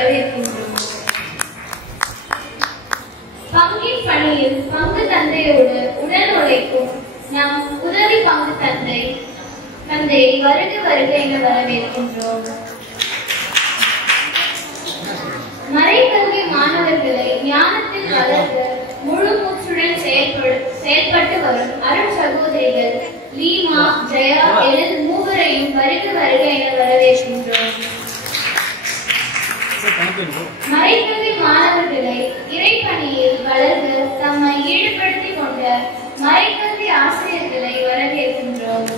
வரவேற்கின்றோம். பங்கின் பணியில் பங்கு தந்தையோடு உடல் உழைக்கும் நம் உதவி பங்கு தந்தையை வருக வருக என வரவேற்கின்றோம். மறைக்கல்வி மாணவர்களை ஞானத்தில் வளர்க்க முழு மூச்சுடன் செயல்பட்டு வரும் அருள் சகோதரிகள் லீமா, ஜெயா என மூவரையும் வருக வருக என வரவேற்கின்றோம். மறைக்கல்வி மாணவர்களை இறைப்பணியில் வளர்க்க தம்மை ஈடுபடுத்திக் கொண்ட மறைக்கல்வி ஆசிரியர்களை வரவேற்கின்றோம்.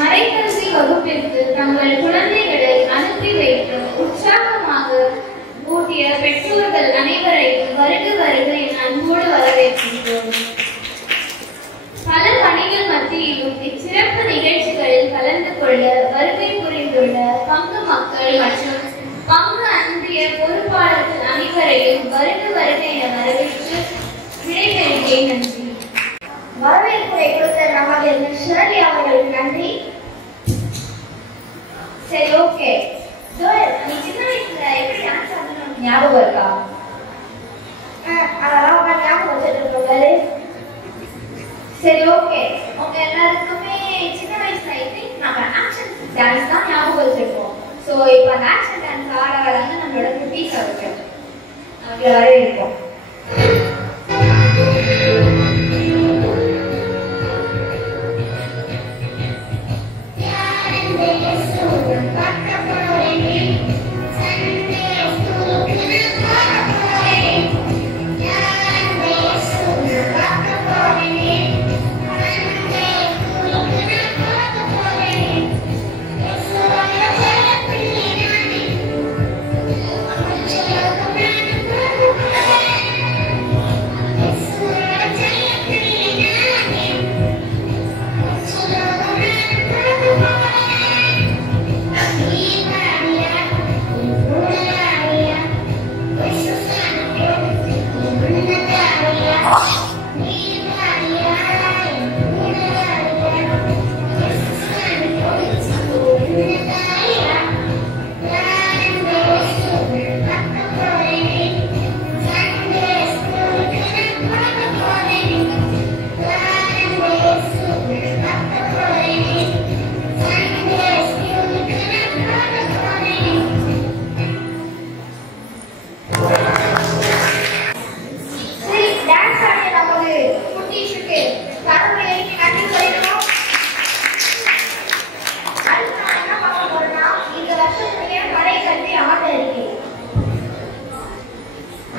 மறைக்கல்வி வகுப்பிற்கு தங்கள் குழந்தைகளை அனுப்பி வைத்து உற்சாகமாக ஊட்டிய பெற்றோர்கள் அனைவரையும் வருக வருக என அன்போடு வரவேற்கின்றோம். பல பணிகள் மத்தியிலும் இச்சிறப்பு நிகழ்ச்சிகளில் கலந்து கொள்ள வருகை புரிந்துள்ள பங்கு மக்கள் மற்றும் பங்கு அன்பிய பொறுப்பாளர்கள் அனைவரையும் வருக வருக என வரவேற்று விடைபெறுகிறேன். நன்றி. வரவேற்புரை கொடுத்த நமது ஷர்லி அவர்களுக்கு நன்றி. சரி, ஓகே. நீ சின்ன வயசுல எப்படி டான்ஸ் ஆடணும் ஞாபகம் இருக்கா? அதெல்லாம் ஞாபகம் வச்சுட்டு. சரி, ஓகே. உங்க எல்லாருக்குமே சின்ன வயசுல நம்ம ஆக்ஷன் டான்ஸ் தான் ஞாபகம் வச்சிருக்கோம். ஸோ இப்போ அந்த ஆக்ஷன் டான்ஸ் ஆட வராங்க நம்மளோட குட்டீஸ் அவர்கள். வரவேற்போம்.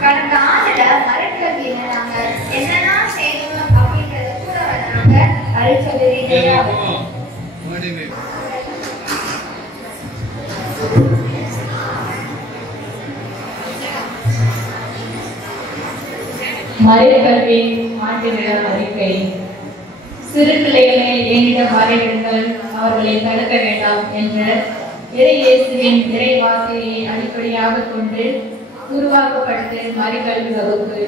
கடந்த ஆண்டுல மறைக்கல்வியில நாங்க என்னெல்லாம் செய்யணும் அப்படின்றத கூட வந்தாங்க அருட்சகோதரி ஜெயா. மறைக்கல்வி ஆண்டு விழா அறிக்கை. சிறு பிள்ளைகளை என்னிடம் வரவிடுங்கள், அவர்களை தடுக்க வேண்டாம் என்ற இறையேசுவின் இறை வார்த்தையை அடிப்படையாக கொண்டு உருவாக்கப்பட்ட மறைக்கல்வி வகுப்பு.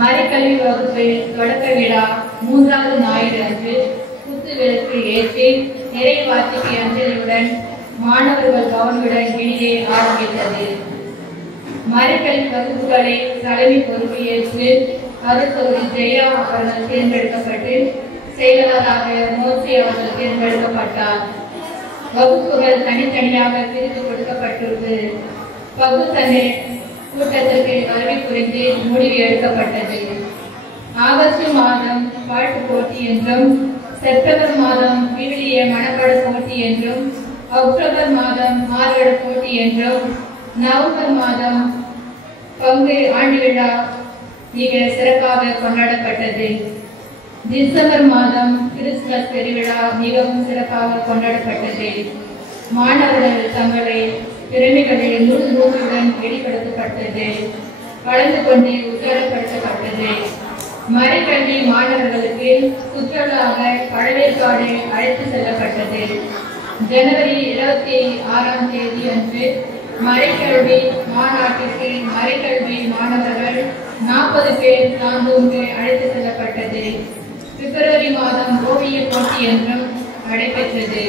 மறைக்கல்வி வகுப்பு தொடக்க விழா 3வது ஞாயிறு அன்று குத்து விளக்கு ஏற்றி இறை வார்த்தைக்கு அஞ்சலியுடன் மாணவர்கள் கவனமுடன் இனிதே ஆரம்பித்தது. மறைக்கல்வி வகுப்புகளை தலைமை பொறுப்பு ஏற்று அருட்சகோதரி ஜெயா அவர்கள் தேர்ந்தெடுக்கப்பட்டு செயலாளராக மோசி அவர்கள் தேர்ந்தெடுக்கப்பட்டார். வகுப்புகள் தனித்தனியாக பிரித்து கொடுக்கப்பட்டுள்ளது. பகுத்தனை கூட்டத்திற்கு வருகை புரிந்து முடிவு எடுக்கப்பட்டது. ஆகஸ்ட் மாதம் பாட்டு போட்டி என்றும், செப்டம்பர் மாதம் விவிலிய மனப்பாட போட்டி என்றும், அக்டோபர் மாதம் மாறுவேட போட்டி என்றும், நவம்பர் மாதம் பங்கு ஆண்டு விழா மிக சிறப்பாக கொண்டாடப்பட்டது. டிசம்பர் மாதம் கிறிஸ்துமஸ் பெருவிழா மிகவும் சிறப்பாக கொண்டாடப்பட்டது. மாணவர்கள் தங்களை திறமைகளில் முழு மூச்சுடன் வெளிப்படுத்தப்பட்டது. கலந்து கொண்டு உற்சாகப்படுத்தப்பட்டது. மறைக்கல்வி மாணவர்களுக்கு சுற்றுலாக பழவேற்காடு அழைத்து செல்லப்பட்டது. ஜனவரி 26ஆம் தேதி அன்று மறைக்கல்வி மாநாட்டிற்கு மறைக்கல்வி மாணவர்கள் 40 பேர் சாந்தோங்கு அழைத்து செல்லப்பட்டது. பிப்ரவரி மாதம் ஓவிய போட்டி என்றும் நடைபெற்றது.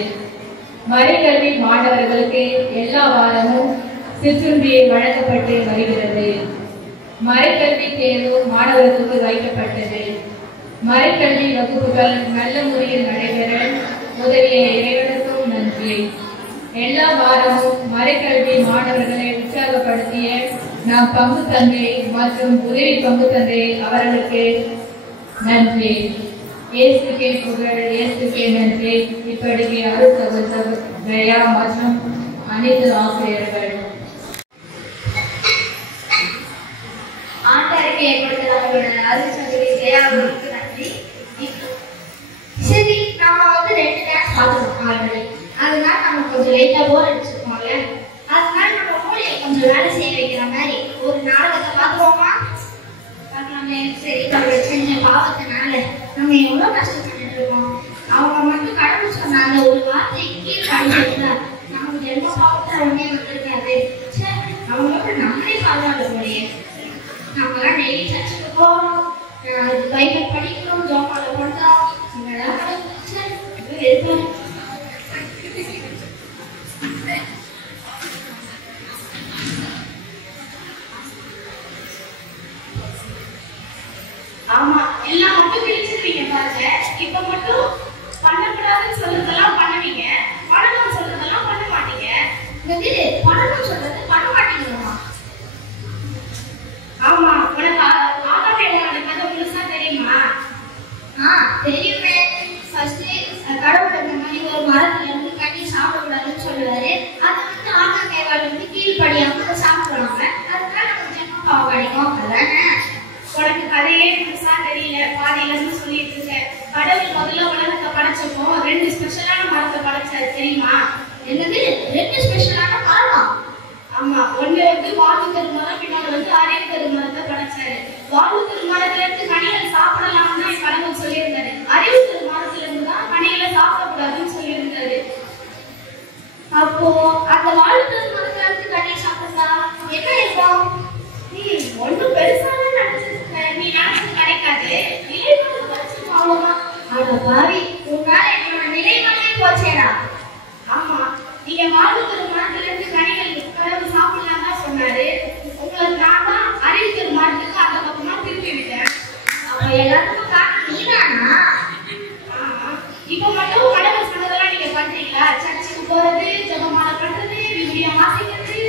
மறைக்கல்வி மாணவர்களுக்கு எல்லா வாரமும் சிற்றுண்டியை வழங்கப்பட்டு வருகிறது. மறைக்கல்வி தேர்வு மாணவர்களுக்கு வைக்கப்பட்டது. மறைக்கல்வி வகுப்புகள் நல்ல முறையில் நடைபெற உதவிய இறைவனுக்கும் நன்றி. எல்லா வாரமும் மறைக்கல்வி மாணவர்களை உற்சாகப்படுத்திய நம் பங்கு தந்தை மற்றும் உதவி பங்கு தந்தை அவர்களுக்கு நன்றி. இயேசுக்கே புகழ், இயேசுக்கே நன்றி. இப்படிக்கு அருட்தகவல் மற்றும் அனைத்து ஆசிரியர்கள் ஆண்டவருக்கு ஏற்பட்ட நம்மளோட அருள் சகோதரி ஜெயாவுக்கு நன்றி. சரி, நாம வந்து 2 டான்ஸ் பார்த்துருக்கோம் ஆல்ரெடி. அதனால நம்ம கொஞ்சம் லைட்டா போர் அடிச்சிருக்கோம்ல, அதனால நம்ம மூளையை கொஞ்சம் வேலை செய்ய வைக்கிற மாதிரி ஒரு நாடகத்தை பார்த்துருவோமா? பார்க்கலாமே. சரி, நம்ம செஞ்ச பாவத்தினால நம்ம எவ்வளவு கஷ்டப்பட்டு இருக்கோம். அவங்க மட்டும் கடவுள் சொன்னாங்க ஒரு வார்த்தை கீழ் படிச்சிருந்தா நமக்கு ஜென்ம பாவத்தை உடனே வந்திருக்காது. அவங்க மட்டும் நம்மளே பரவாயில்ல போலயே. நம்மளாம் டெய்லி சர்ச்சுக்கு போகணும், பைபிள் படிக்கணும், ஜோமால பண்றோம். ஆமா, எல்லாம் மட்டும் பிரிச்சிருவீங்க பாருங்க. இப்ப மட்டும் பண்ணக்கூடாதுன்னு சொல்றதெல்லாம் பண்ணுவீங்க, பண்ணணும்னு சொல்றதெல்லாம் பண்ண மாட்டீங்க. பண்ணணும்னு சொல்றது பண்ண மாட்டீங்களா? ஆமா, உனக்கு ஆகாமே கதை முழுசா தெரியுமா? தெரியுமே. ஃபர்ஸ்ட் கடவுள் இந்த மாதிரி ஒரு மரத்துல இருந்து கட்டி சாப்பிடக்கூடாதுன்னு சொல்லுவாரு. அது வந்து ஆகாமேவாள் வந்து கீழ்படியாம அதை சாப்பிடுவாங்க. அதனால நம்ம ஜென்ம பாவம் கிடைக்கும். அதானே? உனக்கு கதையே முழுசா தெரியல, பாதியில இருந்து சொல்லிட்டு இருக்க. கடவுள் முதல்ல உலகத்தை படைச்சப்போ 2 ஸ்பெஷலான மரத்தை படைச்சாரு தெரியுமா? என்னது 2 ஸ்பெஷலான மரமா? ஆமா, ஒண்ணு வந்து வாழ்வு தருமரம், இன்னொரு வந்து அறிவு தருமரத்தை படைச்சாரு. வாழ்வு தருமரத்துல இருந்து கனிகள் சாப்பிடலாம்னு தான் கடவுள் சொல்லியிருந்தாரு. அறிவு தருமரத்துல இருந்து தான் கனிகளை சாப்பிடக்கூடாதுன்னு சொல்லியிருந்தாரு. அப்போ அந்த வாழ்வு தருமரத்துல இருந்து கனி சாப்பிட்டா என்ன இருக்கும்? நீ ஒன்னும் பெருசான நினைச்சிருக்க, நீ நினைச்சது கிடைக்காது. நிலைமலை படிச்சு அவ்வளவுதான். ஆனா பாவி, உன்னால என்னோட நிலைமலையே போச்சேடா. ஆமா, நீங்க வாழ்வு தருமரத்துல இருந்து கனிகள் கடவுள் சாப்பிடலாம் தான் சொன்னாரு. உங்களுக்கு நான் தான் அறிவு தருமரத்துக்கு அந்த பக்கமா திருப்பி விட்டேன். அப்ப எல்லாத்துக்கும் காரணம் நீதானா? இப்ப மட்டும் கடவுள் சொன்னதெல்லாம் நீங்க பண்றீங்களா? சர்ச்சுக்கு போறது, ஜெபமாலை பண்றது, விவிலியம் வாசிக்கிறது,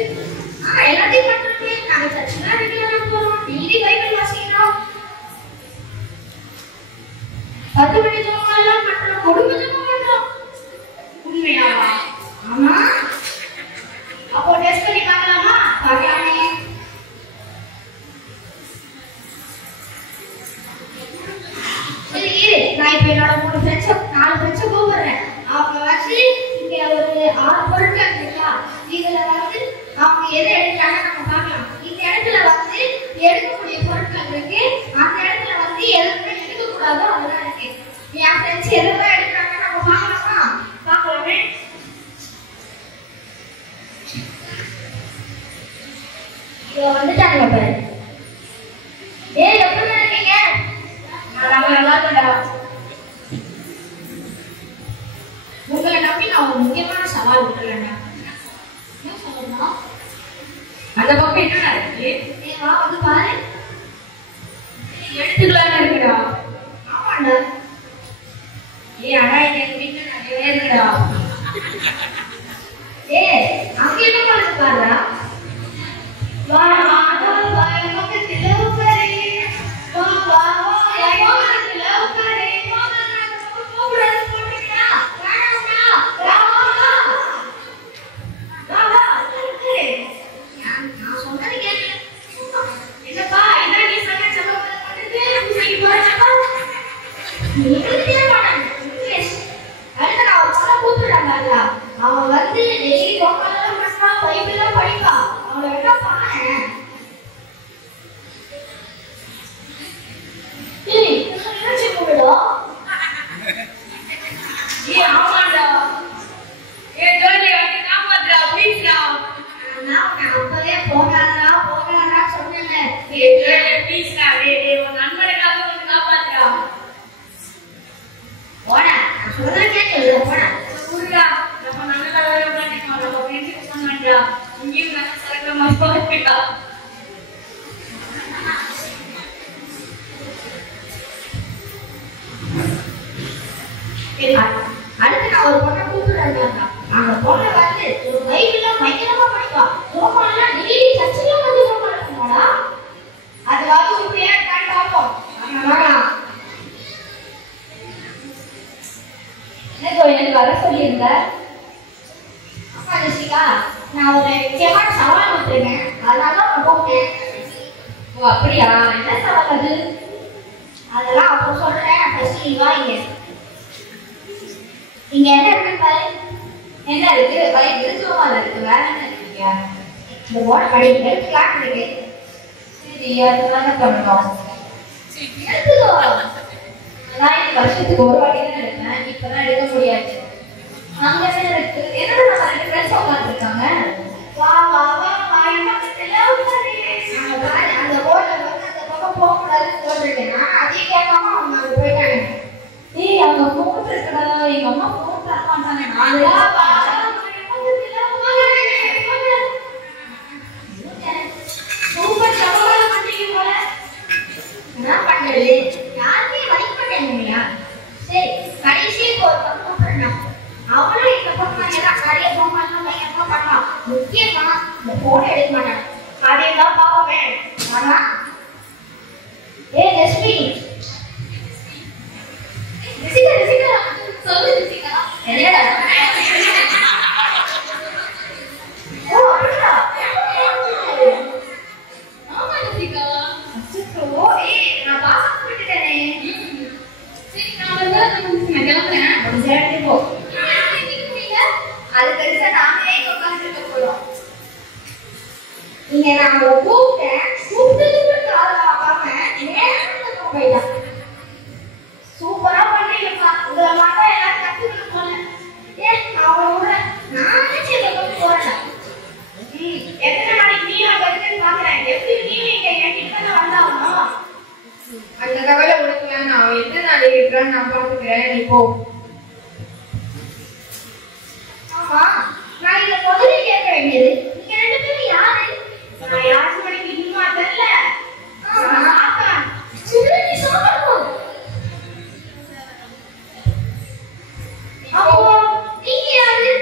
எல்லாத்தையும் பண்றது. நாங்க சர்ச்சுக்கு தான் ரெகுலரா போறோம், டெய்லி பைபிள் வாசிக்கிறோம், 10 மணி ஜெபமாலைலாம் பண்றோம், குடும்ப ஜெபம் பண்றோம். உண்மையாவா? ஆமா. அப்போ டெஸ்ட் பண்ணி பார்க்கலாமா? பார்க்கலாமே. சரி, நான் இப்ப என்னோட 4 ஃப்ரெண்ட்ஸை கூப்பிடுறேன். அவங்க வந்து இங்க ஒரு 6 பொருட்கள் இருக்கா, இதுல வந்து அவங்க எதை எடுக்கிறாங்க நம்ம பார்க்கலாம். இந்த இடத்துல வந்து எடுக்கக்கூடிய பொருட்கள் இருக்கு, அந்த இடத்துல வந்து எதுவுமே எடுக்கக்கூடாதோ அதெல்லாம் இருக்கு. என் ஃப்ரெண்ட்ஸ் எதுவும் எடுக்கிறாங்க நம்ம பார்க்கலாமா? பார்க்கலாமே. வந்துட்டாங்க பாரு. எப்படி இருக்கீங்க? நான் நல்லா இருக்கேன்டா. உங்களை நம்பி நான் ஒரு முக்கியமான சவால் விட்டுறேன்டா. என்ன சொல்லணும்? அந்த பக்கம் என்னடா இருக்கு? வா வந்து பாரு. எடுத்துக்கலாம்னு இருக்குடா. ஆமாண்டா. ஆனா எங்க வீட்டுல நிறைய இருக்குடா. அங்க என்ன பண்ணுது பாருடா. வா வா வா பக்கத்துல உட்காரு. வா வா வா பக்கத்துல உட்காரு. கூப்பிடுறது போட்டுக்கிட்டா வேணாம்டா. வா வா வா வா வா உட்காரு. நான் சொன்னது கேட்கல. என்னப்பா என்ன நீ சொன்ன சம்பவம் பண்ணிட்டு நீ போறப்பா நீ கேட்க மாட்டாங்க. அடுத்து நான் ஒரு பொண்ணை கூப்பிடுறேன் பாருடா. அவன் வந்து டெய்லி கோபாலாம் பண்றா, பைபிள்லாம் படிப்பா. அவளை வேணா பாரு. நினைச்சு கூப்பிடா. ஆமாண்டா. காப்பாத்துறா ப்ளீஸ்டா. நான் அப்பவே போகாதா போகாதா சொன்னேன். ப்ளீஸ்டா உன் நண்பனுக்காக வந்து காப்பாத்துறா. போடா, நான் சொல்றேன் கேட்கல. போடா, கூடுடா. நம்ம மாட்டா. இங்கேயும் நல்லா சரக்கு மாதிரி இருக்கா. அடுத்து நான் ஒரு பொண்ணை கூப்பிடுறேன். அந்த பொண்ணை வந்து ஒரு பைபிள்ல பயங்கரமா படிப்பா. ரோமான்லாம் டெய்லி சர்ச்சில் வந்து ரோமான் இருக்குமாடா. அது வந்து உண்மையா இருக்கான்னு பார்ப்போம். எனக்கு வர சொல்லியிருந்த அப்பா ஜெசிகா, நான் ஒரு முக்கியமான சவால் வச்சிருக்கேன். அதனால நான் கூப்பிட்டேன். ஓ அப்படியா? என்ன சவால் அது? அதெல்லாம் அப்புறம் சொல்றேன். ஃபர்ஸ்ட் நீ வா இங்க. இங்க என்ன இருக்குன்னு பாரு. என்ன இருக்கு? பைபிள் சோமால இருக்கு. வேற என்ன இருக்கீங்க? இந்த போர்டு படி எடுத்துக்கலாம் இருக்கு. சரி, அதுதானே பண்ணணும். எடுத்துக்கோ. நான் இந்த வருஷத்துக்கு ஒரு வாட்டி தான் எடுப்பேன். இப்பதான் எடுக்க முடியாது. அங்க என்ன இருக்கு? என்னோட நம்ம 2 ஃப்ரெண்ட்ஸ் உட்காந்துருக்காங்க. வா வா வா வா என்ன எல்லாம் உட்காரு. அங்க பாரு, அந்த போர்டுல வந்து அந்த பக்கம் போக கூடாதுன்னு சொல்லிருக்கேன். அதே கேட்காம அவங்க அங்க போயிட்டாங்க. ஏய், அவங்க ஃபோன் இருக்குடா. எங்க அம்மா ஃபோன் தர மாட்டாங்க. நான் வா வா சூப்பர் சவால் பண்ணீங்க போல. என்ன பண்றது? யாருமே வலிக்க மாட்டேங்கலையா? சரி, கடைசிக்கு ஒரு பக்கம் கூப்பிடுறேன். அவளும் இந்த பக்கம் எல்லாம் நிறைய பொம்மைலாம் பயங்கரமா பண்ணலாம். முக்கியமா இந்த போனை எடுக்க மாட்டாங்க. அதையெல்லாம் பார்ப்போமே. ஆனா லட்சுமி, ரிசிகா ரிசிகா சொல்லு ரிசிகா. என்னடா? ஓ அப்படியா? ஆமா ரிசிகா. ஓ நான் பாஸ் பண்ணிட்டேனே. சரி நான் வந்து நான் கிளம்புறேன். ஒரு சேர்த்து போ. நீங்க அது பெருசா நாமே உட்காந்துட்டு போறோம். இங்க நான் கூப்பிட்டேன். கூப்பிட்டதுக்கு கால வாங்காம நேரத்துக்கு போயிட்டா. சூப்பரா பண்ணீங்கப்பா. உங்களை மாட்டா எல்லாரும் கத்துக்கிட்டு போனேன். அவளோட நானே சேர்த்து போறேன். எத்தனை நாளைக்கு நீ வருதுன்னு பாக்குறேன். எப்படி நீ இங்க என்கிட்ட தான் வந்தாகணும். அந்த கவலை உனக்கு வேணாம். அவன் எத்தனை நாளைக்கு இருக்கிறான்னு நான் பாத்துக்கிறேன். நீ போ. ஆமா, நான் இத முதல்ல கேட்க வேண்டியது. நீங்க 2 பேரும் யாரு? நான் யாருக்கு மணிக்கு இன்னுமா தெரியல. ஆமா, சிவனி சாப்பிடணும். அப்போ நீங்க யாரு?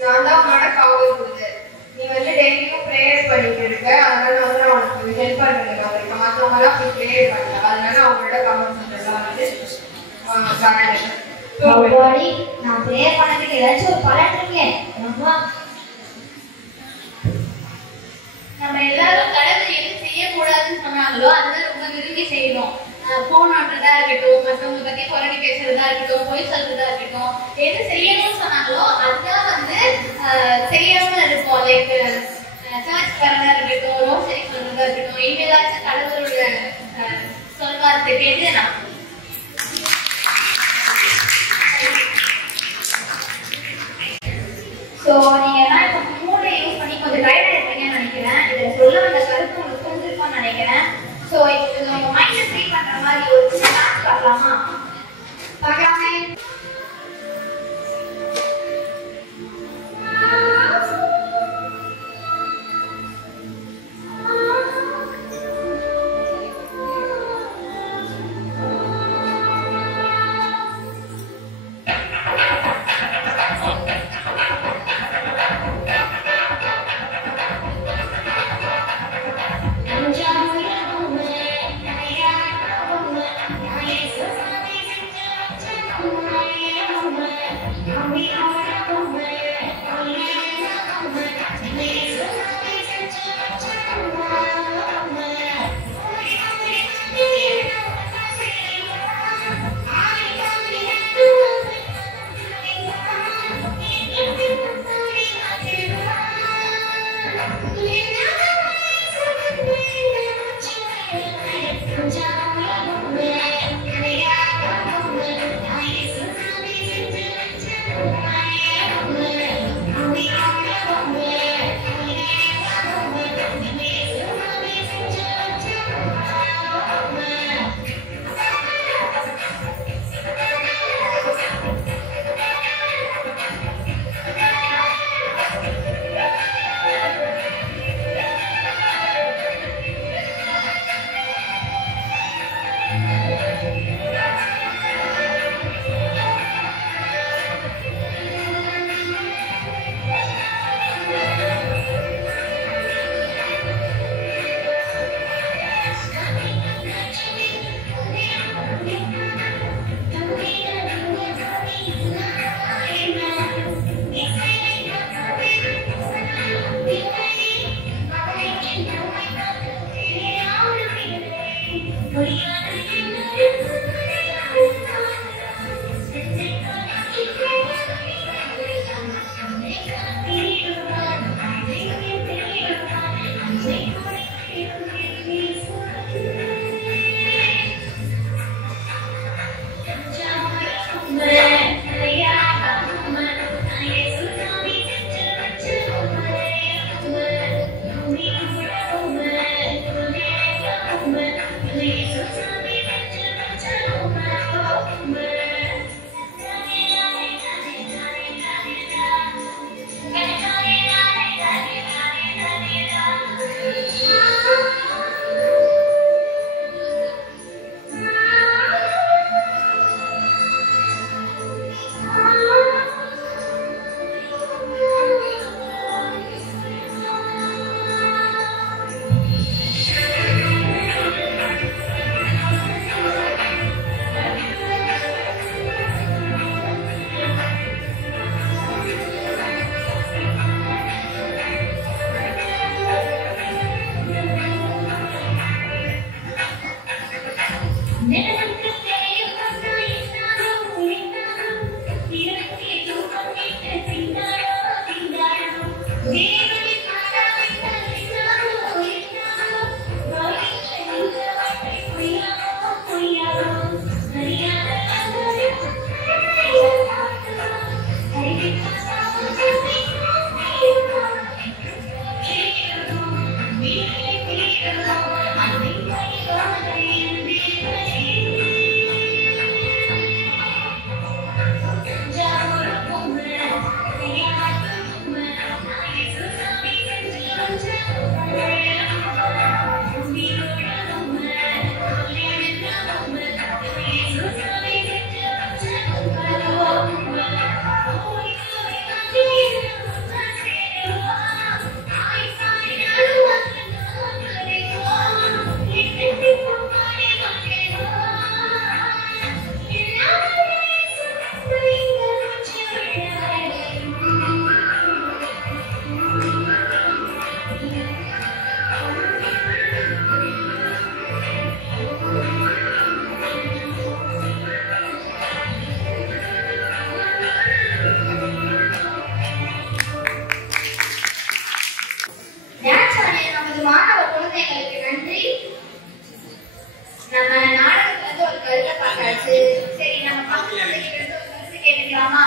நான் தான் உன்னோட காவல் கொடுத்தேன். நீ வந்து டெய்லியும் ப்ரேயர் பண்ணிட்டு இருக்க. அதனால வந்து நான் உனக்கு ஹெல்ப் பண்ணுறேன். அவருக்கு மற்றவங்க எல்லாம் போய் ப்ரேயர் பண்ணல. அதனால அவங்களோட காவல் சென்டர்லாம் வந்து வரேன். அப்பாடி, நான் ப்ரேயர் பண்ணதுக்கு ஏதாச்சும் ஒரு பலன் இருக்கே. நம்ம எல்லாரும் கடவுள் எது செய்யக்கூடாதுன்னு சொன்னாங்களோ அதுதான் ரொம்ப விரும்பி செய்யணும். போன் ஆடுறதா இருக்கட்டும், மற்றவங்க பத்தி குறைஞ்சி பேசுறதா இருக்கட்டும், பொய் சொல்றதா இருக்கட்டும், எது செய்யணும்னு சொன்னாங்களோ அதுதான் வந்து செய்யாம இருப்போம். லைக் சர்ச் வரதா இருக்கட்டும், ரோசரி சொல்றதா இருக்கட்டும், இனிமேலாச்சும் கடவுளோட சொல்வார்த்தை கேட்டு நான் ஸோ நீங்க எல்லாம் இப்போ மூளை யூஸ் பண்ணி கொஞ்சம் டைம் எடுப்பீங்கன்னு நினைக்கிறேன். இதில் சொல்ல வந்த கருத்து உங்களுக்கு புரிஞ்சிருக்கும்னு நினைக்கிறேன். ஸோ இப்போ உங்க மைண்டை ஃப்ரீ பண்ற மாதிரி ஒரு சின்ன டான்ஸ் பார்க்கலாமா? பார்க்கலாமே. நம்ம நாடகத்துல இருந்து ஒரு கருத்தை பார்த்தாச்சு. சரி, நம்ம பக்கத்துல இருந்து ஒரு கருத்து கேட்டுக்கலாமா?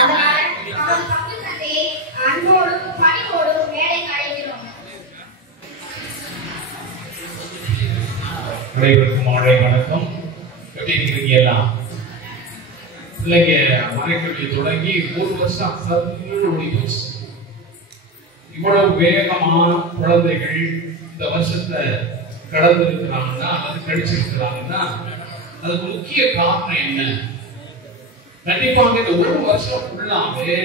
அதனால நம்ம பக்கத்துல அன்போடும் பணிவோடும் மேடைக்கு அழைக்கிறோம். அனைவருக்கும் மாலை வணக்கம். எப்படி இருக்கிறீங்க எல்லாம்? பிள்ளைங்க மறைக்கல்வி தொடங்கி 3 வருஷம் சர்ன்னு ஓடி போச்சு. இவ்வளவு வேகமா குழந்தைகள் இந்த வருஷத்தை கடந்து இருக்கிறாங்கன்னா அல்லது கழிச்சிருக்கிறாங்கன்னா அதுக்கு முக்கிய காரணம் என்ன? கண்டிப்பாக இந்த 1 வருஷம் ஃபுல்லாவே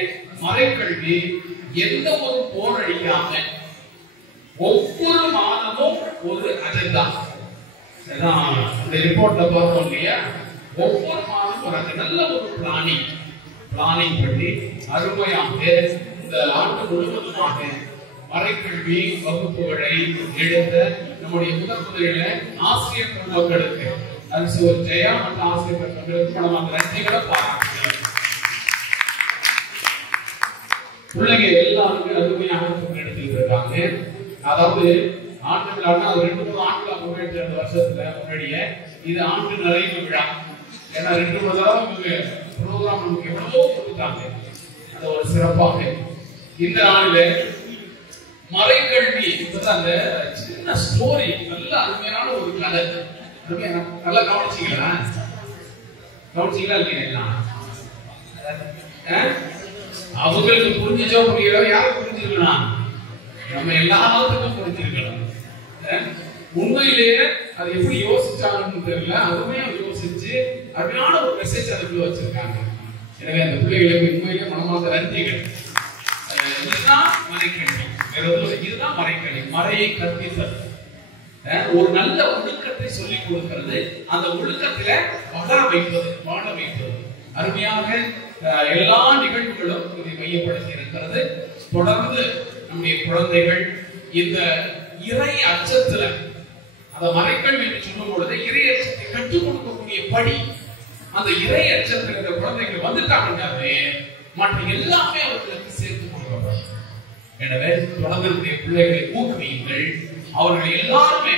மறைக்கல்வி எந்த ஒரு போர் அடிக்காம ஒவ்வொரு மாதமும் ஒரு அஜெண்டா. அந்த ரிப்போர்ட்ல பார்த்தோம் இல்லையா, ஒவ்வொரு மாதம் ஒரு நல்ல ஒரு பிளானிங் பண்ணி அருமையாக இந்த ஆண்டு முழுவதுமாக மறைக்கல்வி வகுப்புகளை எடுத்த நம்முடைய முதலில ஆசிரியர் பெருமக்களுக்கு ஜெயா மற்றும் ஆசிரியர் பெருமக்களுக்கு நம்ம அந்த நன்றிகளை பாராட்டுகிறோம். பிள்ளைங்க எல்லாருமே அருமையாக எடுத்துட்டு இருக்காங்க. அதாவது ஆண்டு விழான்னா 2-3 ஆண்டுகள் முன்னாடி 2 வருஷத்துல முன்னாடியே இது ஆண்டு நிறைவு விழா. ஏன்னா 2-3 தடவை ப்ரோக்ராம் நமக்கு எவ்வளவோ கொடுத்தாங்க. அது ஒரு சிறப்பாக இந்த நாளில மறைக்கல்வி அந்த சின்ன ஸ்டோரி நல்ல அருமையான ஒரு கதை. நல்லா கவனிச்சீங்களா இல்லையா? அவங்களுக்கு புரிஞ்சிச்சோ புரியலோ யாரும் புரிஞ்சிருக்கலாம், நம்ம எல்லாத்துக்கும் புரிஞ்சிருக்கலாம். உண்மையிலேயே அது எப்படி யோசிச்சாங்கன்னு தெரியல, அருமையா யோசிச்சு அருமையான ஒரு மெசேஜ் அதுக்குள்ள வச்சிருக்காங்க. எனவே அந்த பிள்ளைகளுக்கு உண்மையிலேயே மனமார்ந்த நன்றிகள். இதுதான் மறைக்கல்வி. இதுதான் மறைக்கல்வி. மறையை கற்பித்தல், ஒரு நல்ல ஒழுக்கத்தை சொல்லிக் கொடுக்கிறது, அந்த ஒழுக்கத்தில வாழ வைப்பது. அருமையாக எல்லா நிகழ்வுகளும் இதை மையப்படுத்தி இருக்கிறது. தொடர்ந்து நம்முடைய குழந்தைகள் இந்த இறை அச்சத்துல, அந்த மறைக்கல்வி என்று சொல்லும் பொழுது இறை அச்சத்தை கற்றுக் கொடுக்கக்கூடிய படி, அந்த இறை அச்சத்தில் இந்த குழந்தைகள் வந்துட்டாங்கன்னாலே மற்ற எல்லாமே அவர்களுக்கு சேர்த்து கொடுக்கப்படும். எனவே தொடர்ந்து பிள்ளைகளை ஊக்குவியுங்கள். அவர்கள் எல்லாருமே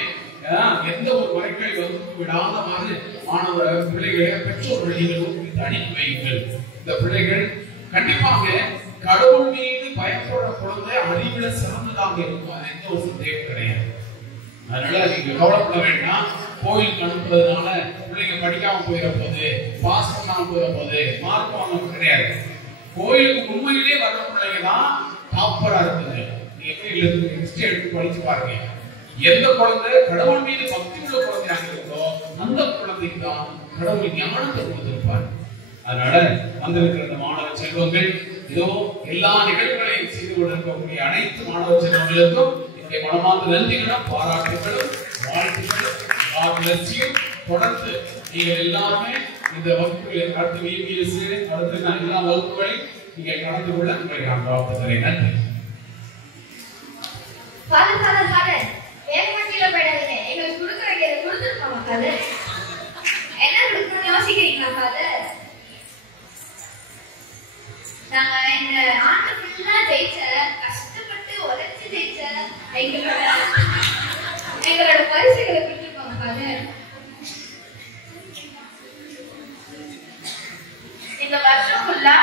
எந்த ஒரு மறைக்கல்வி வகுப்பு விடாத மாதிரி மாணவர்கள் பிள்ளைகளை பெற்றோர்கள் நீங்கள் ஊக்குவித்து அனுப்பி வையுங்கள். இந்த பிள்ளைகள் கண்டிப்பாக கடவுள் மீது பயப்படுற குழந்தை அறிவில சிறந்ததாக இருக்கும், எந்த ஒரு சந்தேகம் கிடையாது. அதனால நீங்க கவலைப்பட வேண்டாம். கோயிலுக்கு அனுப்புறதுனால பிள்ளைங்க படிக்காம போயிட போது, பாஸ் பண்ணாம போயிட போது, மார்க் வாங்க கிடையாது. கோயிலுக்கு உண்மையிலேயே வர்ற பிள்ளைங்க தான் டாப்பரா இருக்குது. நீங்க ஹிஸ்டரி எடுத்து படிச்சு பாருங்க. எந்த குழந்தை கடவுள் மீது பக்தி உள்ள குழந்தையாக இருக்கோ அந்த குழந்தைக்கு தான் கடவுள் ஞானத்தை கொடுத்திருப்பார். அதனால வந்திருக்கிற இந்த மாணவ செல்வங்கள், இதோ எல்லா நிகழ்வுகளையும் செய்து கொண்டிருக்கக்கூடிய அனைத்து மாணவ செல்வங்களுக்கும் என்னுடைய மனமார்ந்த நன்றிகளும் பாராட்டுகளும் வாழ்த்துக்களும். தொடர்ந்து நீங்கள் எல்லாருமே இந்த வகுப்புகளை அடுத்த விபிஎஸ் அடுத்த எல்லா வகுப்புகளையும் நீங்கள் கலந்து கொள்ள உங்களை நான் வாழ்த்துகிறேன். நன்றி. எங்களுக்கு கொடுக்க வேண்டியதை கொடுத்துருக்கோம். என்ன கொடுக்கணும்னு யோசிக்கிறீங்களா ஃபாதர்? நாங்க இந்த ஆண்டு ஃபுல்லா ஜெயிச்ச, கஷ்டப்பட்டு உழைச்சு ஜெயிச்ச எங்களோட பரிசுகளை கொடுத்துருக்கோம் ஃபாதர். இந்த வருஷம் ஃபுல்லா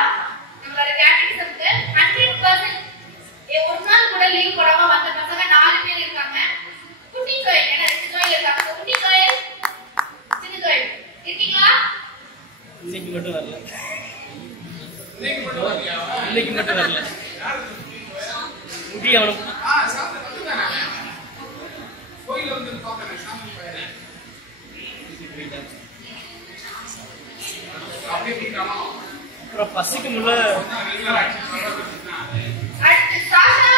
நம்மளோட கேட்டகிசம்க்கு 100% ஒரு நாள் கூட லீவ் போடாம வந்த பசங்க 4 பேர் இருக்காங்க. குட்டி கோயில், என்ன 2 கோயில் இருக்காங்க. குட்டி கோயில், சின்ன கோயில் இருக்கீங்களா? இன்னைக்கு மட்டும் வரல. குட்டி அவனும் கோயில வந்து பாக்கறேன் சாமி போறேன். அப்புறம் பசிக்கு முள்ள அடுத்து சாஷா.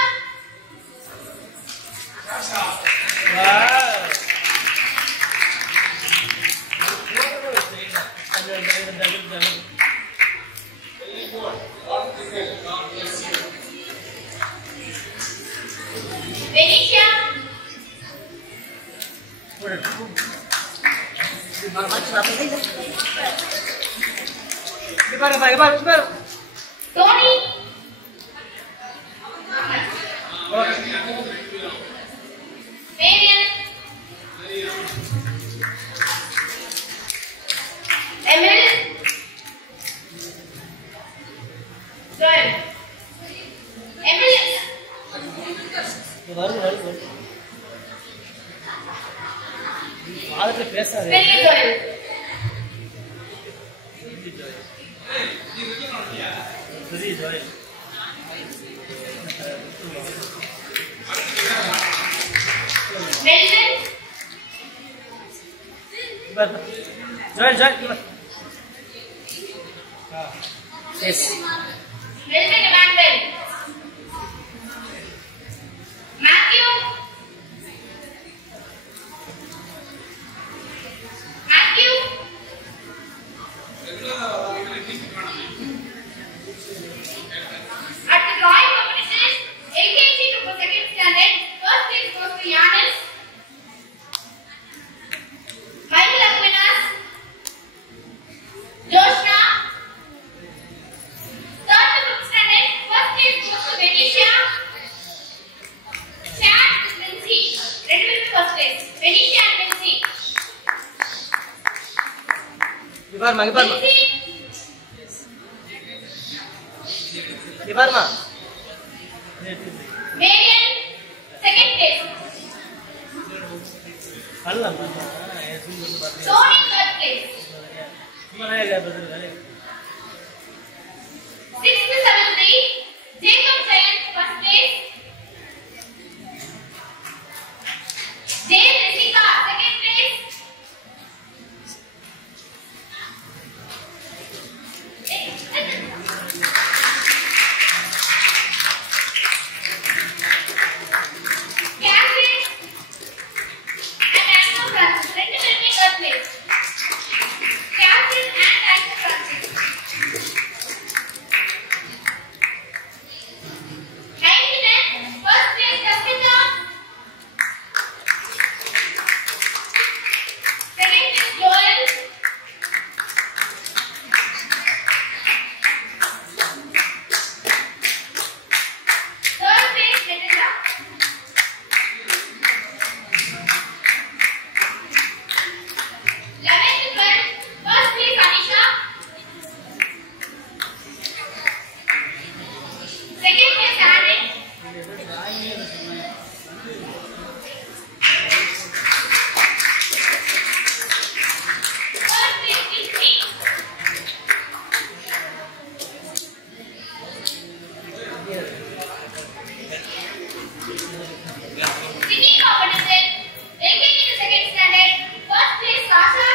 வெனிஷா. டோனி. மேரியன். வரும் வரும் வரும் வாதத்துல பேசாது பெரிய ஜோயல் பெரிய Joel Melvin Joel Joel S Melvin Emmanuel Matthew Matthew at the drawing competition LKG to second standard first place goes to Yanis Michael Aquinas Joshna third to fifth standard first place goes to Venetia Chad Lindsay ரெண்டு பேரும் first place Venetia and Lindsay இபார்மா Lindsay இபார்மா Marian second place பண்ணலாம் Tony third place sixth to seventh grade Jacob Giant first place Jay Jessica second place Catherine and Anna Francis ரெண்டு பேருமே third place Catherine and Anna Francis first place Jessica second place Joel third place Melinda 11th to 12th first place Anisha second place Annie third place Kitty singing competition LKG to second standard first place Sasha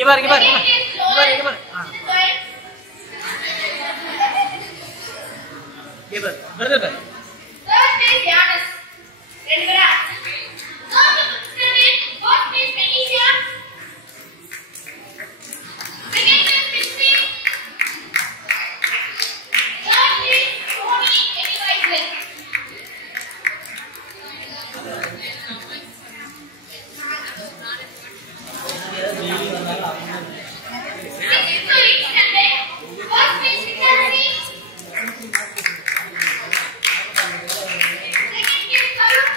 இபார் இபார் second place Joel இபார் இபார் brother third place Yanis ரெண்டு பேரா third to fifth standard fourth place Venetia second place Christy third place Tony Eddie sixth to eighth standard first place Vidyashree second place Varun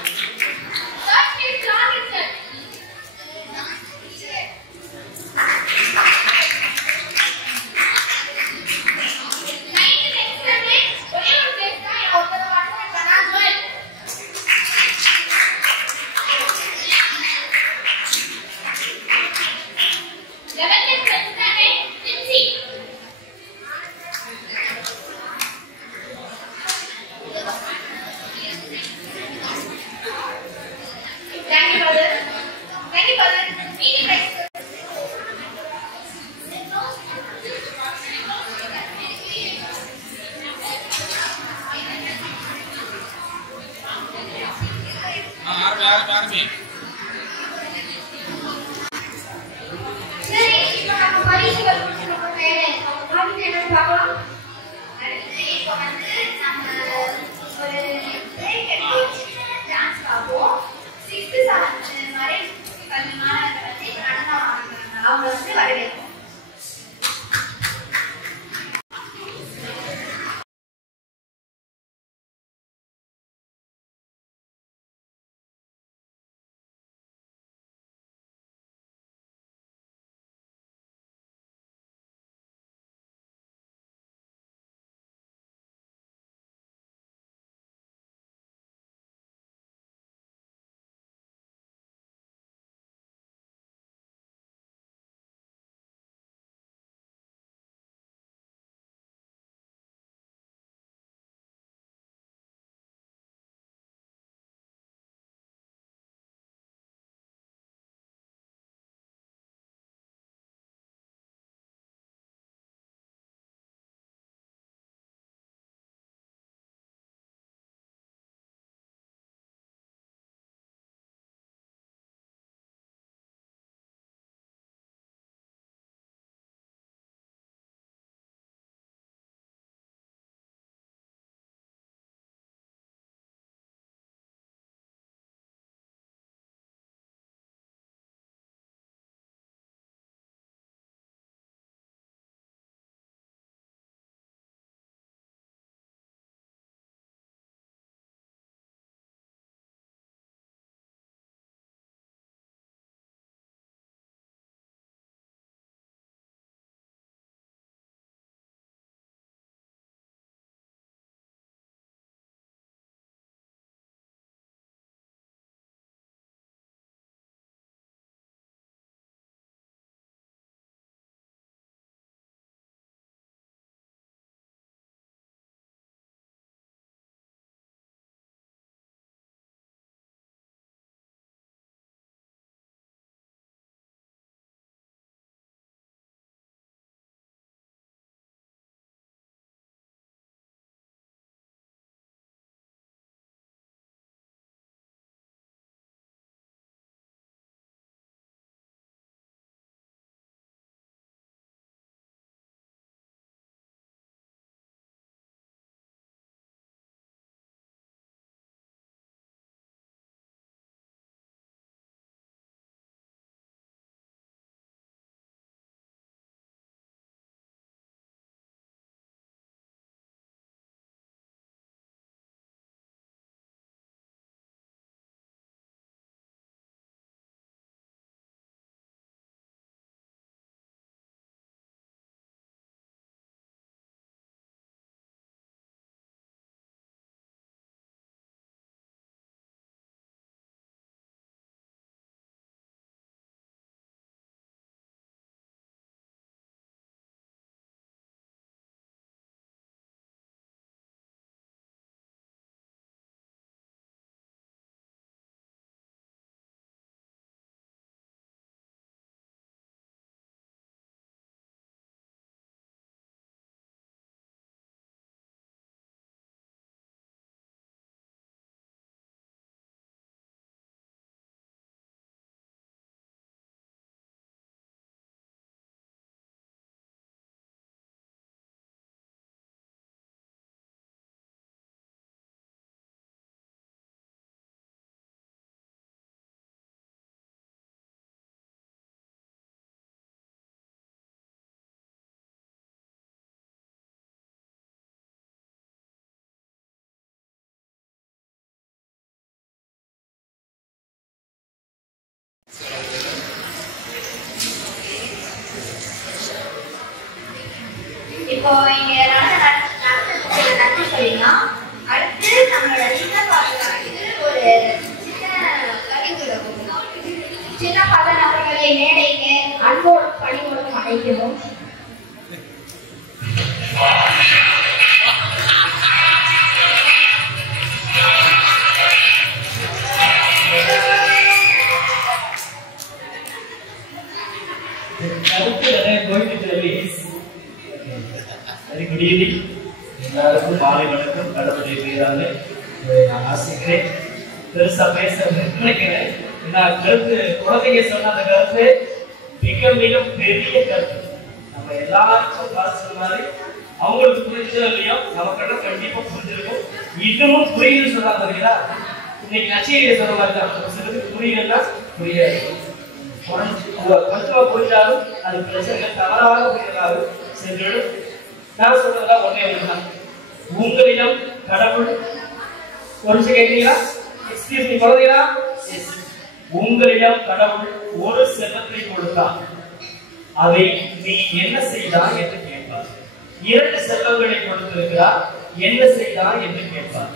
third place John Richard ninth to tenth standard ஒரே ஒரு place தான் ஒருத்தர மட்டும் பண்ணா Joel 11th and 12th standard Lindsay thank you brother meeting next ஆரம்பி சரி இப்போ நம்ம பரீட்சைகள் முடிச்சிருக்கோம் வேலை அப்படின்னு என்னன்னு பார்க்கலாம் அடுத்து இப்போ வந்து நம்ம ஒரு break எடுத்து டான்ஸ் பார்ப்போம் 6th 7th வரை பள்ளி மாணவர்கள் வந்து இப்போ நடனம் ஆடுறாங்க அவங்க வந்து வரவேற்போம் இப்போ இங்க நடந்ததுக்கு நன்றி சொல்லிக்கலாம். அடுத்து நம்மளோட சின்ன பாடலுக்கு ஒரு சின்ன பல நபர்களை மேடைக்கு அன்போடு பணிவோடு அழைக்கிறோம். Very good evening. எல்லாருக்கும் மாலை வணக்கம். கடவுளுடைய பெயராலே நான் ஆசிக்கிறேன். பெருசா பேச நினைக்கிறேன். நான் கருத்து குழந்தைங்க சொன்ன அந்த கருத்து மிக மிக பெரிய கருத்து. நம்ம எல்லாருக்கும் சொன்ன மாதிரி அவங்களுக்கு புரிஞ்சதோ இல்லையோ நமக்கெல்லாம் கண்டிப்பா புரிஞ்சிருக்கும். இன்னமும் புரியுதுன்னு சொன்னாங்க இல்லையா? இன்னைக்கு நச்சையை சொன்ன மாதிரி தான் சிலருக்கு புரியலன்னா புரியாது. கொஞ்சமா புரிஞ்சாலும் அது பிரச்சனை தவறாக புரியாலும் சென்று நான் சொல்றதெல்லாம் ஒன்னே ஒண்ணுதான். உங்களிடம் கடவுள் ஒரு நிமிஷம் கேட்கிறீங்களா? எக்ஸ்கியூஸ் மீ சொல்றீங்களா? உங்களிடம் கடவுள் ஒரு செல்வத்தை கொடுத்தார். அதை நீ என்ன செய்தாய் என்று கேட்பார். 2 செல்வங்களை கொடுத்திருக்கிறார். என்ன செய்தாய் என்று கேட்பார்.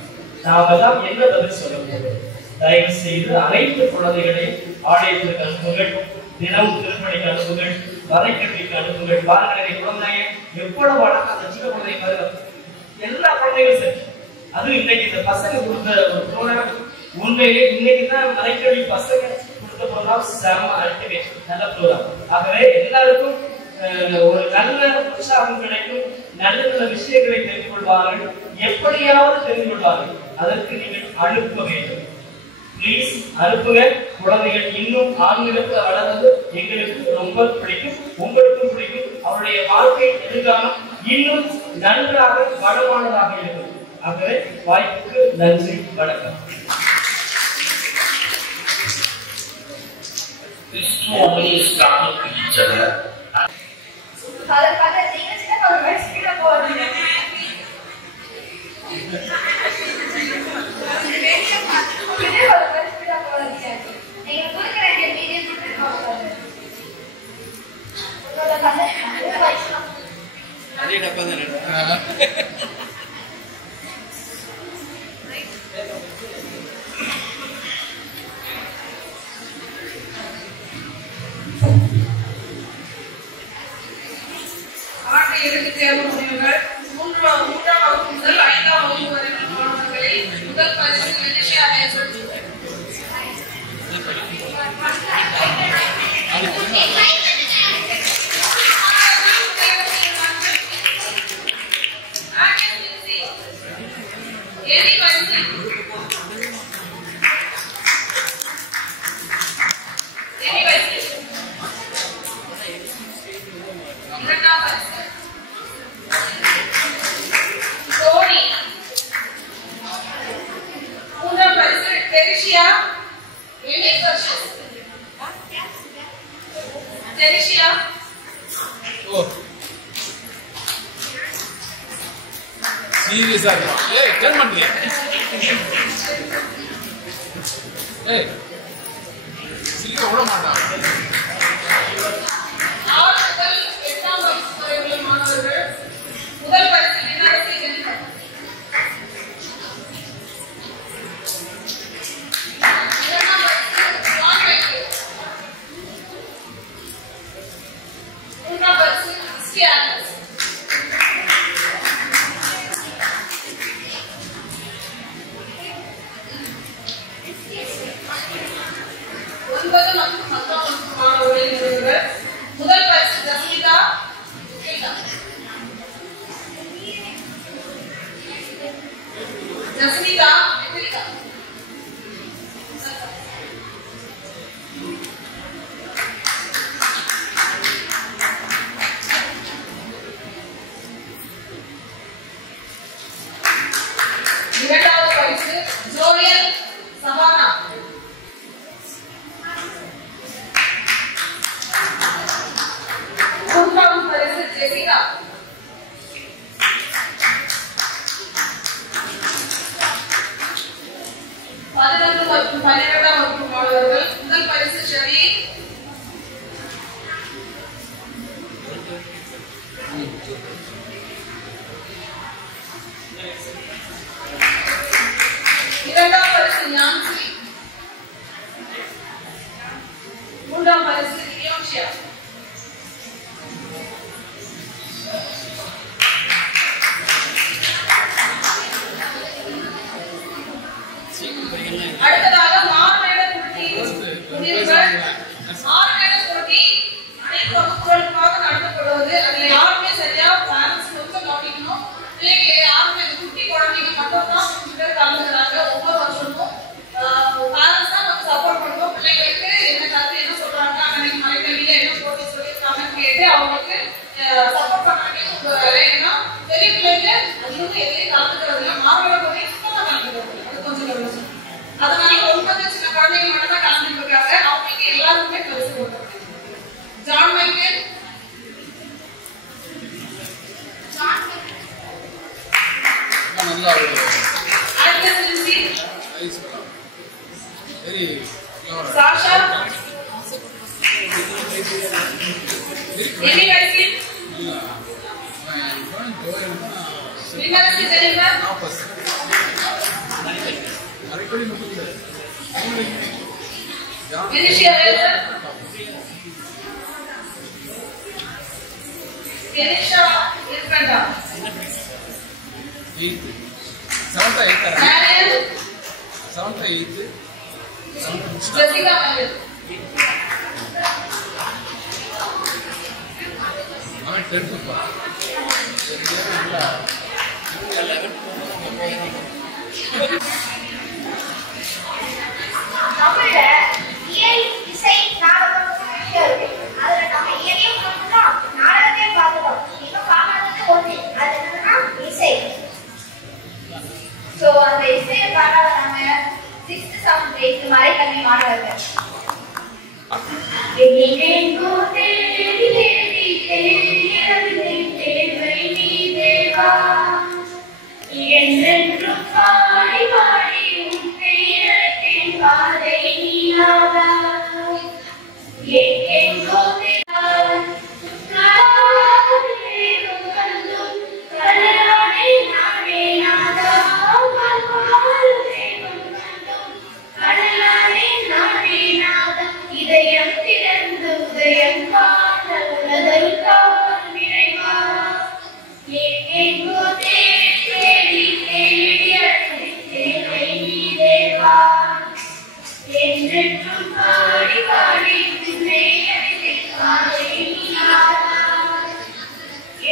நாம தான் என்ன பதில் சொல்ல போகிறோம்? தயவு செய்து அனைத்து குழந்தைகளையும் ஆலயத்திற்கு அனுப்புங்கள். தினமும் திருப்பணிக்கு அனுப்புங்கள். வரைக்கட்டிக்கு அனுப்புங்கள். பாருங்கள் குழந்தைங்க எவ்வளவு அழகா அந்த சின்ன குழந்தை மாதிரி எல்லா குழந்தைகளும் சரி. அதுவும் இன்னைக்கு இந்த பசங்க கொடுத்த ஒரு ப்ரோக்ராம் உண்மையிலே இன்னைக்கு தான் வரைக்கட்டி பசங்க கொடுத்த ப்ரோக்ராம் செம அல்டிமேட் நல்ல ப்ரோக்ராம். ஆகவே எல்லாருக்கும் ஒரு நல்ல உற்சாகம் கிடைக்கும். நல்ல நல்ல விஷயங்களை தெரிந்து கொள்வார்கள். எப்படியாவது தெரிந்து கொள்வார்கள். அதற்கு நீங்கள் அனுப்ப வேண்டும். பிளீஸ் அனுப்புங்க. குழந்தைகள் இன்னும் ஆன்மீகத்தில் வளர்ந்து எங்களுக்கு ரொம்ப பிடிக்கும். உங்களுக்கும் பிடிக்கும். அவருடைய வாழ்க்கை எதிர்காலம் இன்னும் நன்றாக வளமானதாக இருக்கும். ஆகவே வாய்ப்புக்கு நன்றி, வணக்கம். மூன்றாம் வகுப்பு முதல் 5ஆம் வகுப்பு வரைக்கும் மாணவர்களை முதல் பரிசு சீரியஸா ஏய் டர்ன் பண்றியா? ஏய் சிலிக்க விட மாட்டான். 6 முதல் 8ஆம் வகுப்பு வரை உள்ள மாணவர்கள் முதல் பரிசு விண்ணப்ப செய்கின்றனர். மூன்றாம் பரிசு கிறிஸ்டியானஸ். முதல் பரிசு ஜஸ்மிதா. ஜஸ்மிதா இரண்டாவது பரிசு ஜோயல் சவானா. மூன்றாவது பரிசு ஜெசிகா. பதினொன்று மற்றும் 12ஆம் வகுப்பு மாணவர்கள் முதல் பரிசு ஷரீப். இன்னும் எதுலையும் கலந்துக்கிறதுல மாவோட போய் சுத்தமா கலந்துக்கிறது அது கொஞ்சம் கவனிச்சு. அதனால ரொம்ப சின்ன குழந்தைங்க மட்டும் தான் கலந்துட்டு இருக்காங்க. அவங்களுக்கு எல்லாருக்குமே பரிசு கொடுக்குறாங்க. ஜான் மைக்கேல் நல்லா சாஷா எலி கடைசி விமலசி ஜெனிஃபர் வினிஷியா ரேசர் வினிஷா இர்ஃபண்டா 8th 7th 8th Mariel 7th 8th Jessica Mariel அவன் 10th பா தமிழ்ல இயல் இசை நாடகம் இருக்கு. அதுல நம்ம இயலையும் பார்த்துட்டோம், நாடகத்தையும் பார்த்துட்டோம். இப்ப பார்க்கறது ஒண்ணு, அது என்னன்னா இசை. சோ அந்த இசையை பாட வராங்க 6th 7th 8th மறைக்கல்வி மாணவர்கள். எங்கெங்கோ தேடி தேடி தேடி தேவை நீ தேவா, என்றென்றும் பாடி பாடி உன்னை அழைத்தேன் பாதை நீயாவா. எங்கெங்கோ கடலானே நானே நாதா, கடலானே நானே நாதா, இதயம் திறந்து உதயம் காண உலகருக்கான் விரைவா. எங்கெங்கோ தேடி தேடி தேவை நீ தேவா, என்றென்றும் பாடி பாடி உன்னை அழைத்தேன் பாதை நீயாவா.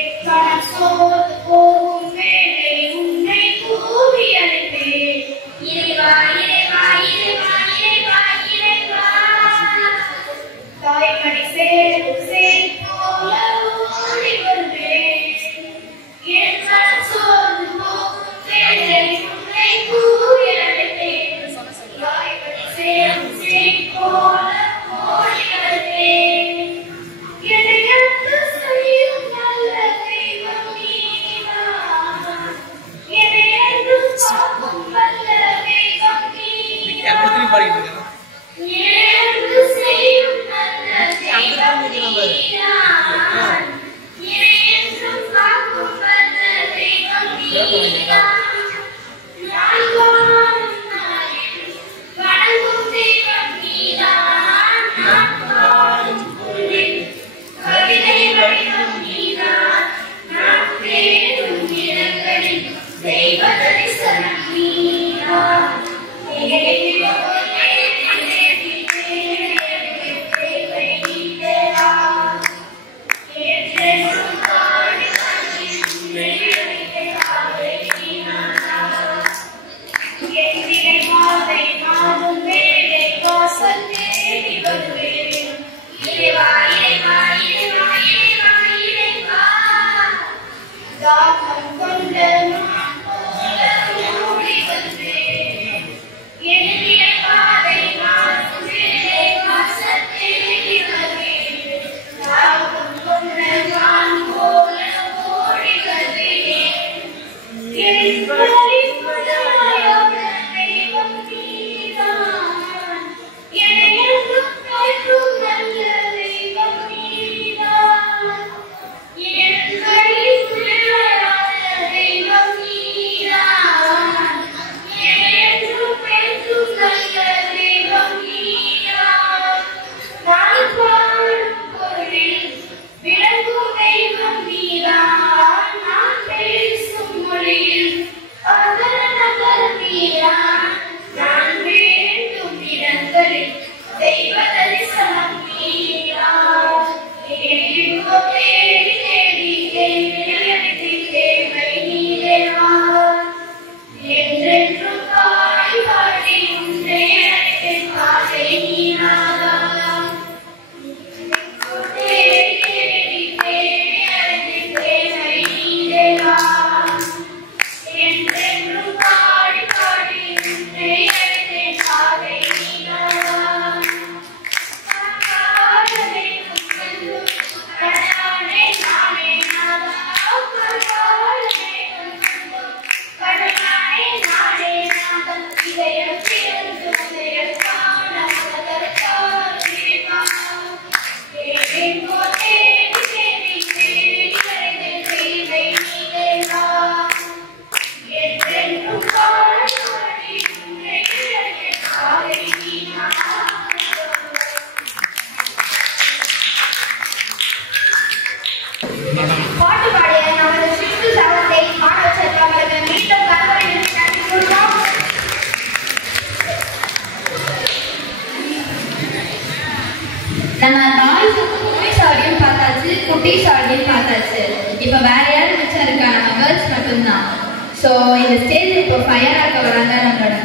எக்காலம் சோர்ந்து போகும் வேளை உன்னை கூவி அழைத்தேன், இறைவா இறைவா இறைவா இறைவா இறைவா. தாய்மடி சேரும் சேர் போல ஓடி வருவேன், என் மனம் சோர்ந்து போகும் வேளை உன்னை கூவி அழைத்தேன், தாய்மடி சேரும் சேர் போல ஓடி வருவேன். என்னை அன்பு செய்யும் நல்ல தெய்வம் நீதான், என்னை என்றும் காக்கும் நல்ல தெய்வம் நீதான், என்னை அன்பு செய்யும் நல்ல தெய்வம் நீதான், என்னை என்றும் காக்கும் நல்ல தெய்வம் நீதான். நான் வாழும் நாளில் வணங்கும் தெய்வம் நீதான், நான் வாழும் பொழுதில் கவிதை வடிவம் நீதான், நான் தேடும் இடங்களில் தெய்வ தரிசனம் நீதான். எங்கெங்கோ தேடி தேடி தேவை நீ தேவா, என்றென்றும் பாடி பாடி உன்னை அழைத்தேன் பாதை நீயாவா. என் நிலை மாதை மாறும் வேளை வாசல் தேடி வருவேன், இறைவா இறைவா இறைவா இறைவா இறைவா. தாகம் கொண்ட நான் போல ஓடி வந்தேன், என்னுடைய பாதை மாறும் வேளை வாசல் தேடி வருவேன், தாகம் கொண்ட நான் போல ஓடி வருவேன். என் பரிமளமான தெய்வம் நீதான், என்னை என்றும் காக்கும் நல்ல தெய்வம் நீதான், என் பரிமளமான தெய்வம் நீதான், என்னை என்றும் காக்கும் நல்ல தெய்வம் நீதான். நான் பாடும் பொருளில் விளங்கும் தெய்வம் நீதான், நான் பேசும் மொழியில் அதர நகர் நீதான், நான் வேண்டும் இடங்களில் தெய்வ தரிசனம் நீதான். எங்கெங்கோ தேடி தேடி தேடி தேவை நீ தேவா, என்றென்றும் பாடி பாடி உன்னை அழைத்தேன் பாதை நீயாவா. தேடி தேடி தேடி அழைத்தேன் தேவை நீ தேவா, ஸோ இந்த ஸ்டேஜ் இப்போ ஃபயர் ஆக்க வராங்க நம்மளோட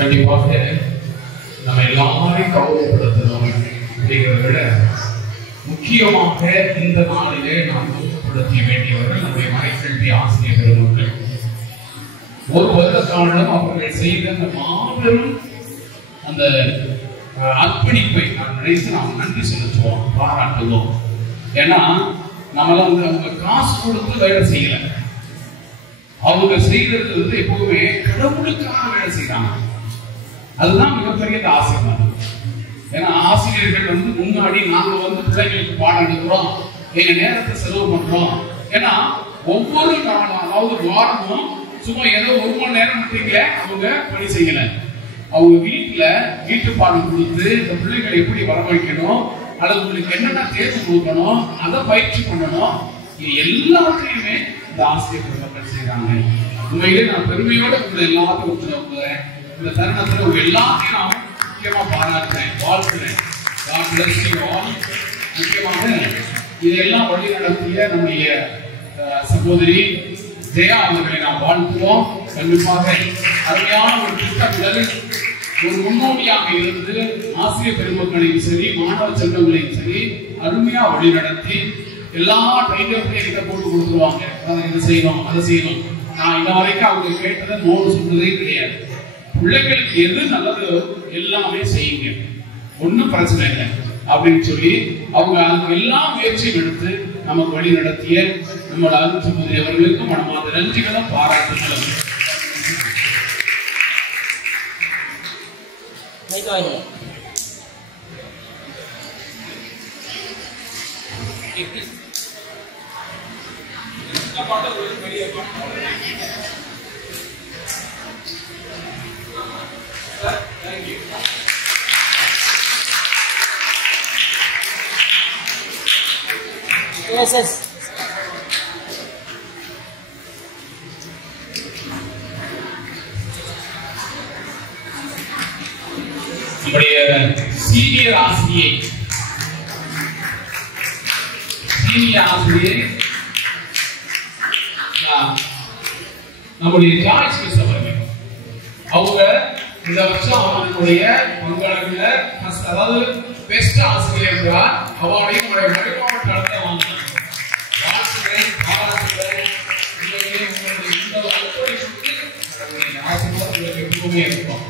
கண்டிப்பாக நம்ம எல்லாரையும் கௌரவப்படுத்தணும் அப்படிங்கிறத விட முக்கியமாக இந்த நாளிலே நாம் ஊக்கப்படுத்த வேண்டியவர்கள் நம்முடைய மறைக்கல்வி ஆசிரியர் பெருமக்கள். ஒரு வருட காலம் அவர்கள் செய்த அந்த மாபெரும் அந்த அர்ப்பணிப்பை நாம் நினைத்து நாம் நன்றி செலுத்துவோம், பாராட்டுவோம். ஏன்னா நம்மளாம் வந்து அவங்க காசு கொடுத்து வேலை செய்யல, அவங்க செய்யறது வந்து எப்பவுமே கடவுளுக்காக வேலை செய்யறாங்க. அதுதான் மிகப்பெரிய ஆசீர்வாதம். ஏன்னா ஆசிரியர்கள் வந்து முன்னாடி நாங்க வந்து பிள்ளைங்களுக்கு பாடம் எடுக்கிறோம், எங்க நேரத்தை செலவு பண்றோம். ஏன்னா ஒவ்வொரு நாளும் அதாவது வாரமும் சும்மா ஏதோ 1 மணி நேரம் மட்டுங்களே அவங்க பணி செய்யல. அவங்க வீட்டு பாடம் கொடுத்து இந்த பிள்ளைகளை எப்படி வரவழைக்கணும், அல்லது உங்களுக்கு என்னென்ன தேர்வு கொடுக்கணும், அதை பயிற்சி பண்ணணும், இது எல்லாத்தையுமே இந்த ஆசிரியர் மக்கள் செய்யறாங்க. உண்மையிலே நான் பெருமையோட உங்களை எல்லாத்தையும் நோக்குறேன். இந்த தருணத்துல உங்க எல்லாத்தையும் நான் முக்கியமா பாராட்டுறேன், வாழ்த்துறேன். முக்கியமாக இதெல்லாம் வழி நடத்திய நம்முடைய சகோதரி ஜெயா அவர்களை நாம் வாழ்த்துவோம். கண்டிப்பாக அருமையான ஒரு திட்டமிடல், ஒரு முன்னோடியாக இருந்து ஆசிரியர் பெருமக்களையும் சரி மாணவ செல்வங்களையும் சரி அருமையா வழி நடத்தி எல்லா ட்ரைனர்களையும் கிட்ட போட்டு கொடுத்துருவாங்க. இதை செய்யணும் அதை செய்யணும். நான் இன்ன வரைக்கும் அவங்க கேட்டதை நோடு சொல்றதே கிடையாது. பிள்ளைகளுக்கு எது நல்லது எல்லாமே செய்யுங்க, ஒன்னும் பிரச்சனை இல்லை அப்படின்னு சொல்லி அவங்க எல்லா முயற்சியும் எடுத்து நமக்கு வழி நடத்திய நம்மளோட அருள் சகோதரி அவர்களுக்கு மனமார்ந்த நன்றிகளும் பாராட்டுகளும். Yes. நம்முடைய சீனியர் ஆசிரியை நம்முடைய ஜாய்ஸ் மிஸ் அவர்கள், அவங்க இந்த வருஷம் அவங்களுடைய பங்களிப்புல அதாவது பெஸ்ட் ஆசிரியர் அவார்டையும் உங்களுடைய மாவட்ட நடத்த வாங்கினாங்க. வாழ்த்துக்கள், பாராட்டுகள். உங்களுடைய இந்த அர்ப்பணிப்புக்கு ஆசிரியர் உங்களுக்கு எப்பவுமே இருக்கும்.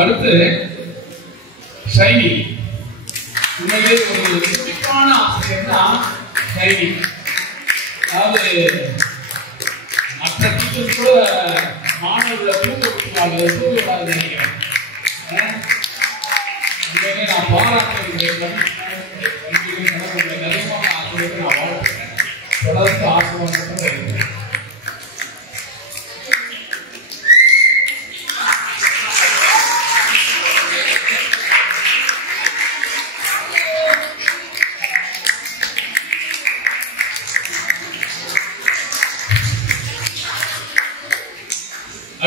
அடுத்து ஷைனி, உண்மையிலே ஒரு குறிப்பான ஆசிரியர் தான் ஷைனி. அதாவது மற்ற டீச்சர்ஸ் கூட மாணவர்களை தூக்க விடாது நினைக்கிறேன். உண்மையிலே நான் பாராட்டுகிறேன். நிறைவான ஆசிரியர்கள் நான் வாழ்த்துக்கிறேன். தொடர்ந்து ஆசீர்வாதத்தோடு இருக்கிறேன்.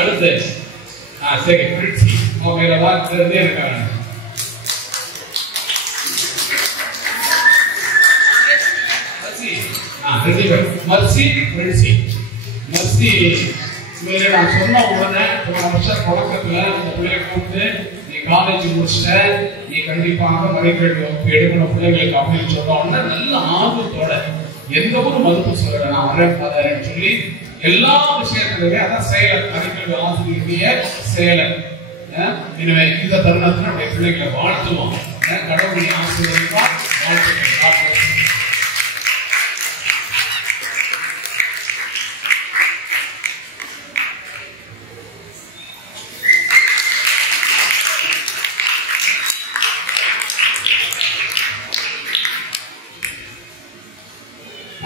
அடுத்து சரி பிரிட்சி அவங்க வார்த்தை இருக்காங்க. நான் சொன்ன உடனே போன வருஷம் தொடக்கத்துல இந்த பிள்ளைய கூப்பிட்டு நீ காலேஜ் முடிச்சிட்ட, நீ கண்டிப்பாக மறைக்கல்வி வகுப்பு எடுக்கணும் பிள்ளைங்களுக்கு அப்படின்னு சொன்ன உடனே நல்ல ஆர்வத்தோட எந்த ஒரு மறுப்பு சொல்லல, நான் வரேன் சொல்லி எல்லா விஷயத்திலுமே அதான் செயலர், மறைக்கல்வி ஆசிரியருடைய செயலர். எனவே இந்த தருணத்துல நம்முடைய பிள்ளைகளை வாழ்த்துவோம். கடவுளை ஆசீர்வதிப்பா வாழ்த்துக்கள்.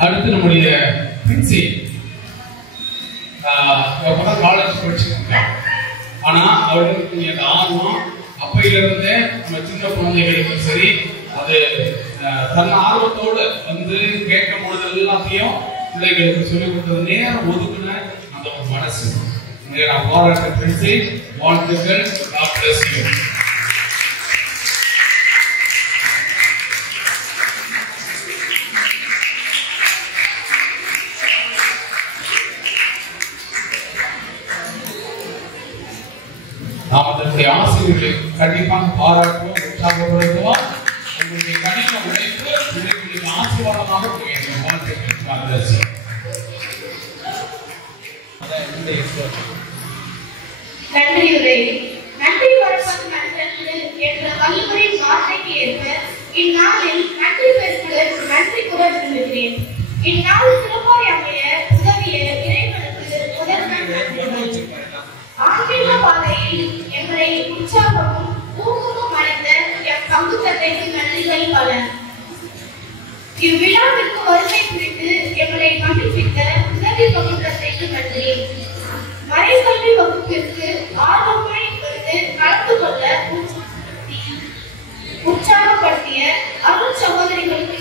அடுத்து நம்முடைய பிரின்சி காலேஜ் படிச்சிருக்காங்க. ஆனா அவர்களுக்கு அந்த ஆர்வம் அப்பையிலிருந்தே நம்ம சின்ன குழந்தைகளுக்கும் சரி அது தன் ஆர்வத்தோடு வந்து கேட்கும் பொழுது எல்லாத்தையும் பிள்ளைகளுக்கு சொல்லிக் கொடுத்தது நேரம் ஒதுக்குன அந்த ஒரு மனசு. நான் போராட்ட பிரித்து வாழ்த்துக்கள். God bless you. நாம் அதனுடைய ஆசிரியர்களை கண்டிப்பாக பாராட்டுவோம், உற்சாகப்படுத்துவோம். உங்களுடைய கடின உழைப்பு உங்களுக்கு ஆசீர்வாதமாக போயிருக்கும். வாழ்த்துக்கள். நன்றி உரை. நன்றி பரப்பது நன்றன்று என்ற வள்ளுவரின் வார்த்தைக்கு ஏற்ப இந்நாளில் நன்றி பெருக்குடன் நன்றி கூற விரும்புகிறேன். இந்நாள் சிறப்பாய் அமைய உதவிய இறைவனுக்கு முதல் நன்றி. ஆன்மீக பாதையில் எங்களை உற்சாகமும் ஊக்கமும் அடைந்த எம் பங்கு தந்தைக்கு நன்றிகள் பல. இவ்விழாவிற்கு வருகை குறித்து எங்களை மகிழ்வித்த உதவி பங்கு தந்தைக்கு நன்றி. மறைக்கல்வி வகுப்பிற்கு ஆர்வமாய் வந்து கலந்து கொள்ள உற்சாகப்படுத்திய அருள் சகோதரிகளுக்கு